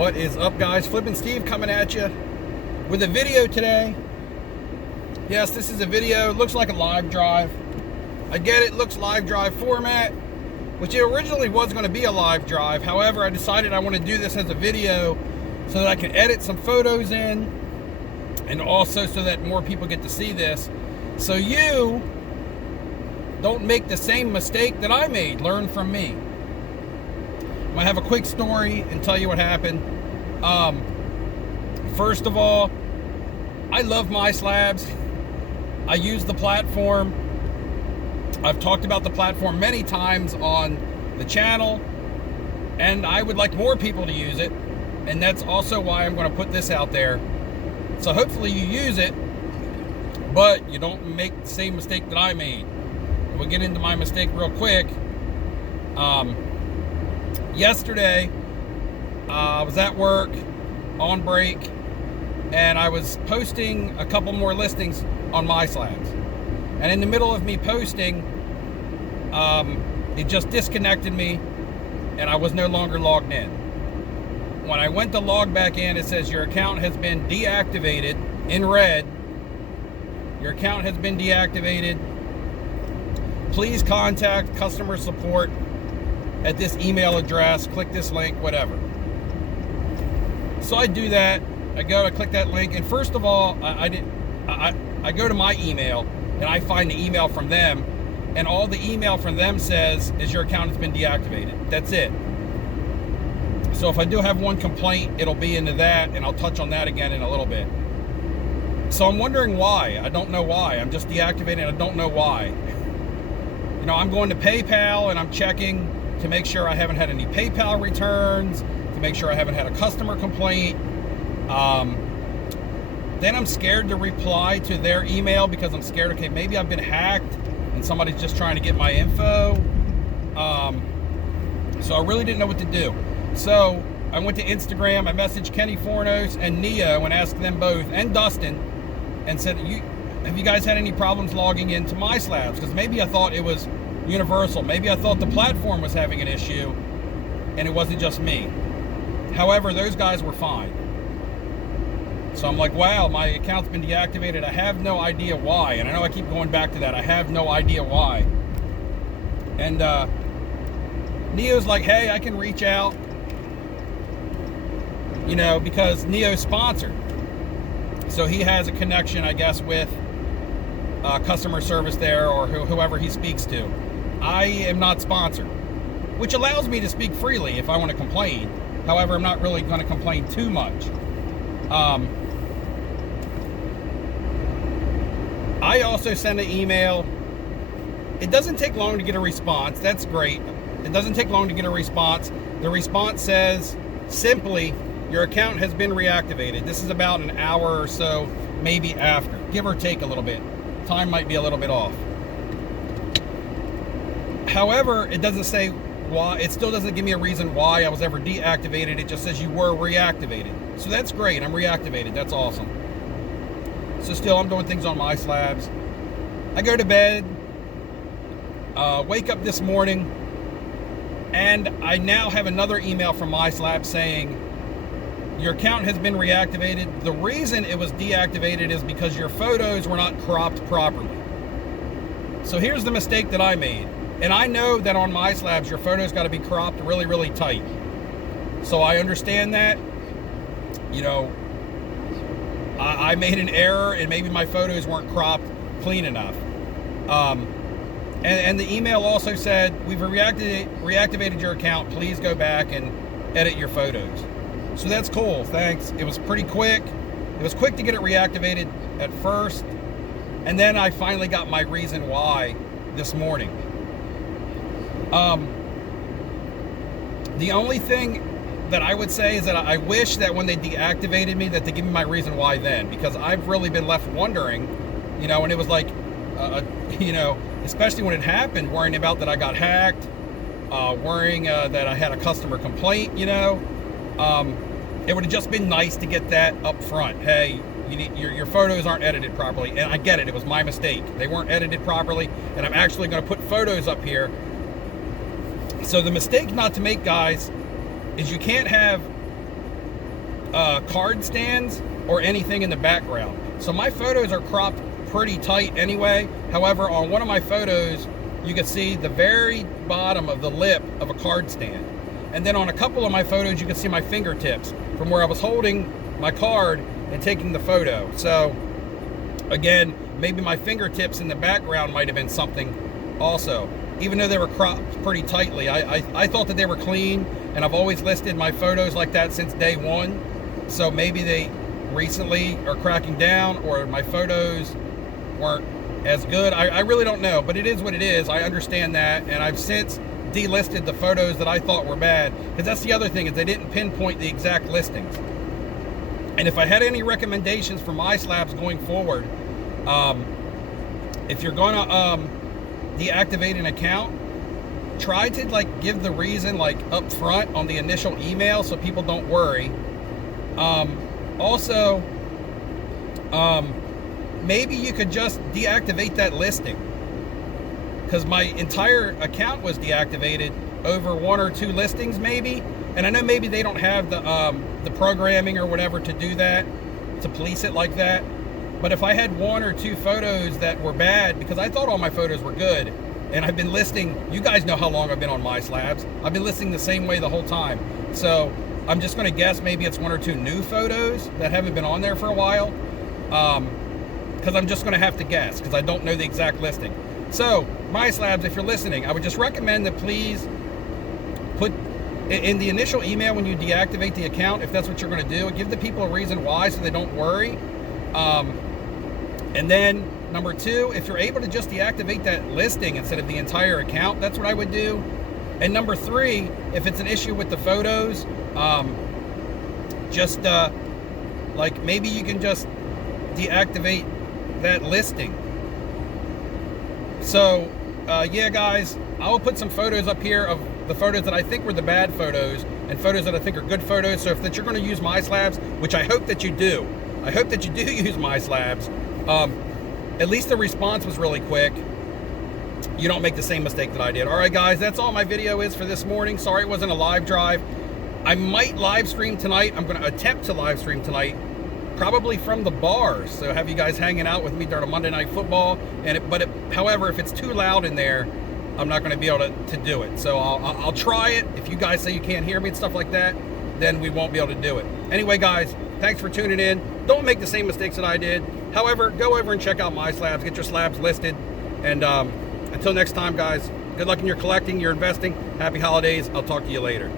What is up, guys? Flippin' Steve coming at you with a video today. Yes, this is a video. It looks like a live drive. I get it, looks live drive format, which it originally was going to be a live drive. However, I decided I want to do this as a video so that I can edit some photos in, and also so that more people get to see this, so you don't make the same mistake that I made. Learn from me. I'm going to have a quick story and tell you what happened. First of all, I love MySlabs. I use the platform. I've talked about the platform many times on the channel, and I would like more people to use it, and that's also why I'm going to put this out there. So hopefully you use it, but you don't make the same mistake that I made. We'll get into my mistake real quick. Yesterday, I was at work on break, and I was posting a couple more listings on MySlabs. And in the middle of me posting, it just disconnected me, and I was no longer logged in. When I went to log back in, it says your account has been deactivated in red. Your account has been deactivated. Please contact customer support at this email address. Click this link, whatever. So I do that. I go to click that link, and first of all, I go to my email, and I find the email from them, and all the email from them says is your account has been deactivated. That's it. So if I do have one complaint, it'll be into that, and I'll touch on that again in a little bit. So I'm wondering why. I don't know why. I'm just deactivated. I don't know why. You know, I'm going to PayPal, and I'm checking to make sure I haven't had any PayPal returns, to make sure I haven't had a customer complaint. Then I'm scared to reply to their email because I'm scared, okay, maybe I've been hacked and somebody's just trying to get my info. So I really didn't know what to do. So I went to Instagram, I messaged Kenny Fornos and Neo and asked them both, and Dustin, and said, have you guys had any problems logging into MySlabs? Because maybe I thought it was universal. Maybe I thought the platform was having an issue and it wasn't just me. However, those guys were fine. So I'm like, wow, my account's been deactivated. I have no idea why. And I know I keep going back to that. I have no idea why. And Neo's like, hey, I can reach out. You know, because Neo's sponsored. So he has a connection, I guess, with customer service there, or whoever he speaks to. I am not sponsored, which allows me to speak freely if I want to complain. However, I'm not really going to complain too much. I also send an email. It doesn't take long to get a response. That's great. It doesn't take long to get a response. The response says simply, your account has been reactivated. This is about an hour or so, maybe after, give or take a little bit. Time might be a little bit off. However, it doesn't say why. It still doesn't give me a reason why I was ever deactivated. It just says you were reactivated. So that's great. I'm reactivated. That's awesome. So still, I'm doing things on MySlabs. I go to bed, wake up this morning, and I now have another email from MySlabs saying your account has been reactivated. The reason it was deactivated is because your photos were not cropped properly. So here's the mistake that I made. And I know that on MySlabs, your photos got to be cropped really, really tight. So I understand that. You know, I made an error, and maybe my photos weren't cropped clean enough. And the email also said, we've reactivated your account. Please go back and edit your photos. So that's cool, thanks. It was pretty quick. It was quick to get it reactivated at first, and then I finally got my reason why this morning. The only thing that I would say is that I wish that when they deactivated me that they give me my reason why then, because I've really been left wondering, you know, and it was like, you know, especially when it happened, worrying about that I got hacked, worrying that I had a customer complaint, you know. It would have just been nice to get that up front. Hey, your photos aren't edited properly. And I get it, it was my mistake. They weren't edited properly, and I'm actually going to put photos up here. So the mistake not to make, guys, is you can't have card stands or anything in the background. So my photos are cropped pretty tight anyway. However, on one of my photos, you can see the very bottom of the lip of a card stand. And then on a couple of my photos, you can see my fingertips from where I was holding my card and taking the photo. So again, maybe my fingertips in the background might have been something also, even though they were cropped pretty tightly. I thought that they were clean, and I've always listed my photos like that since day one. So maybe they recently are cracking down, or my photos weren't as good. I really don't know, but it is what it is. I understand that, and I've since delisted the photos that I thought were bad, because that's the other thing, is they didn't pinpoint the exact listings. And if I had any recommendations for MySlabs going forward, if you're gonna deactivate an account, try to like give the reason like up front on the initial email so people don't worry. Also, maybe you could just deactivate that listing, because my entire account was deactivated over one or two listings maybe. And I know maybe they don't have the programming or whatever to do that, to police it like that. But if I had one or two photos that were bad, because I thought all my photos were good, and I've been listing, you guys know how long I've been on MySlabs. I've been listing the same way the whole time. So I'm just gonna guess maybe it's one or two new photos that haven't been on there for a while. Because I'm just gonna have to guess, because I don't know the exact listing. So MySlabs, if you're listening, I would just recommend that please put in the initial email when you deactivate the account, if that's what you're gonna do, give the people a reason why so they don't worry. And then number two, if you're able to just deactivate that listing instead of the entire account, that's what I would do. And number three, if it's an issue with the photos, just like maybe you can just deactivate that listing. So yeah, guys, I will put some photos up here of the photos that I think were the bad photos and photos that I think are good photos. So if that you're going to use MySlabs, which I hope that you do, I hope that you do use MySlabs. At least the response was really quick. You don't make the same mistake that I did. All right, guys, that's all my video is for this morning. Sorry it wasn't a live drive. I might live stream tonight. I'm going to attempt to live stream tonight, probably from the bars. So have you guys hanging out with me during a Monday Night Football. However, if it's too loud in there, I'm not going to be able to do it. So I'll try it. If you guys say you can't hear me and stuff like that, then we won't be able to do it. Anyway, guys, thanks for tuning in. Don't make the same mistakes that I did. However, go over and check out MySlabs. Get your slabs listed. And until next time, guys, good luck in your collecting, your investing. Happy holidays. I'll talk to you later.